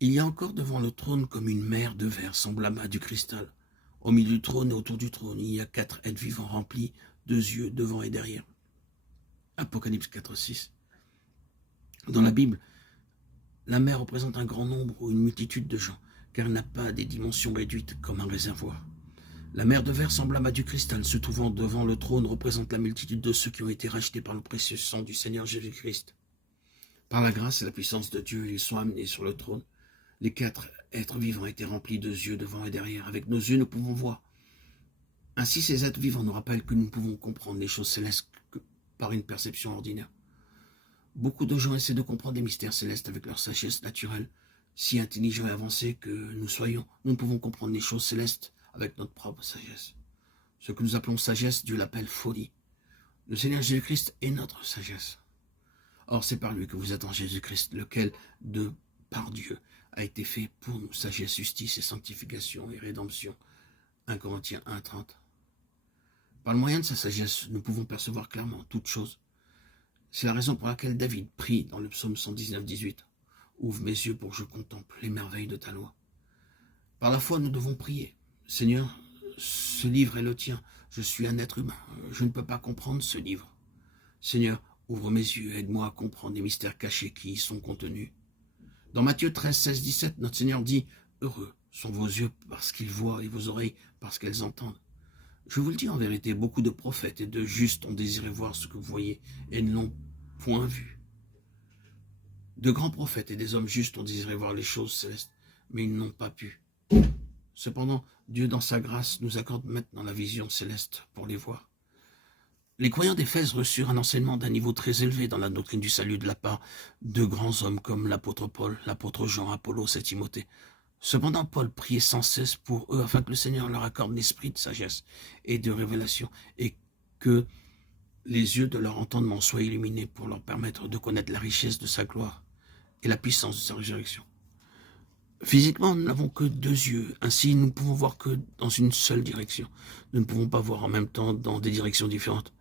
Il y a encore devant le trône comme une mer de verre semblable à du cristal. Au milieu du trône et autour du trône, il y a 4 êtres vivants remplis de yeux devant et derrière. Apocalypse 4:6. Dans la Bible, la mer représente un grand nombre ou une multitude de gens, car elle n'a pas des dimensions réduites comme un réservoir. La mer de verre semblable à du cristal se trouvant devant le trône représente la multitude de ceux qui ont été rachetés par le précieux sang du Seigneur Jésus-Christ. Par la grâce et la puissance de Dieu, ils sont amenés sur le trône. Les 4 êtres vivants étaient remplis de yeux devant et derrière. Avec nos yeux, nous pouvons voir. Ainsi, ces êtres vivants nous rappellent que nous pouvons comprendre les choses célestes que par une perception ordinaire. Beaucoup de gens essaient de comprendre les mystères célestes avec leur sagesse naturelle. Si intelligents et avancés que nous soyons, nous ne pouvons comprendre les choses célestes avec notre propre sagesse. Ce que nous appelons sagesse, Dieu l'appelle folie. Le Seigneur Jésus-Christ est notre sagesse. Or, c'est par lui que vous êtes en Jésus-Christ, lequel, par Dieu, a été fait pour nous, sagesse, justice et sanctification et rédemption. 1 Corinthiens 1:30. Par le moyen de sa sagesse, nous pouvons percevoir clairement toutes choses. C'est la raison pour laquelle David prie dans le psaume 119:18. Ouvre mes yeux pour que je contemple les merveilles de ta loi. Par la foi, nous devons prier. Seigneur, ce livre est le tien. Je suis un être humain. Je ne peux pas comprendre ce livre. Seigneur, ouvre mes yeux, aide-moi à comprendre les mystères cachés qui y sont contenus. Dans Matthieu 13:16-17, notre Seigneur dit « Heureux sont vos yeux parce qu'ils voient et vos oreilles parce qu'elles entendent. » Je vous le dis en vérité, beaucoup de prophètes et de justes ont désiré voir ce que vous voyez et ne l'ont point vu. De grands prophètes et des hommes justes ont désiré voir les choses célestes, mais ils n'ont pas pu. Cependant, Dieu dans sa grâce nous accorde maintenant la vision céleste pour les voir. Les croyants d'Éphèse reçurent un enseignement d'un niveau très élevé dans la doctrine du salut de la part de grands hommes comme l'apôtre Paul, l'apôtre Jean, Apollos et Timothée. Cependant, Paul priait sans cesse pour eux afin que le Seigneur leur accorde l'esprit de sagesse et de révélation et que les yeux de leur entendement soient illuminés pour leur permettre de connaître la richesse de sa gloire et la puissance de sa résurrection. Physiquement, nous n'avons que 2 yeux, ainsi nous ne pouvons voir que dans une seule direction. Nous ne pouvons pas voir en même temps dans des directions différentes.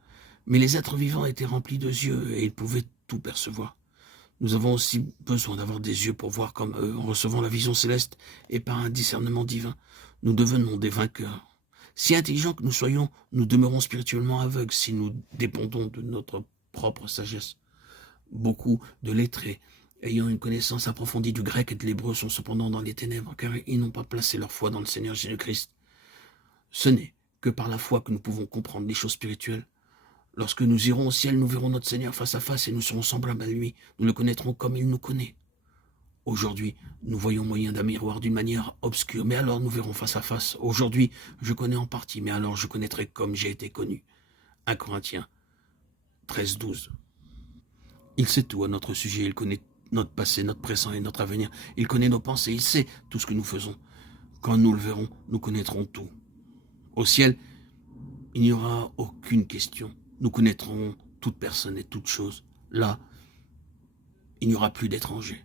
Mais les êtres vivants étaient remplis de yeux et ils pouvaient tout percevoir. Nous avons aussi besoin d'avoir des yeux pour voir comme eux, en recevant la vision céleste et par un discernement divin. Nous devenons des vainqueurs. Si intelligents que nous soyons, nous demeurons spirituellement aveugles si nous dépendons de notre propre sagesse. Beaucoup de lettrés, ayant une connaissance approfondie du grec et de l'hébreu, sont cependant dans les ténèbres, car ils n'ont pas placé leur foi dans le Seigneur Jésus-Christ. Ce n'est que par la foi que nous pouvons comprendre les choses spirituelles. Lorsque nous irons au ciel, nous verrons notre Seigneur face à face et nous serons semblables à lui. Nous le connaîtrons comme il nous connaît. Aujourd'hui, nous voyons moyen d'un miroir d'une manière obscure, mais alors nous verrons face à face. Aujourd'hui, je connais en partie, mais alors je connaîtrai comme j'ai été connu. 1 Corinthiens 13:12. Il sait tout à notre sujet, il connaît notre passé, notre présent et notre avenir. Il connaît nos pensées, il sait tout ce que nous faisons. Quand nous le verrons, nous connaîtrons tout. Au ciel, il n'y aura aucune question. Nous connaîtrons toute personne et toute chose. Là, il n'y aura plus d'étrangers.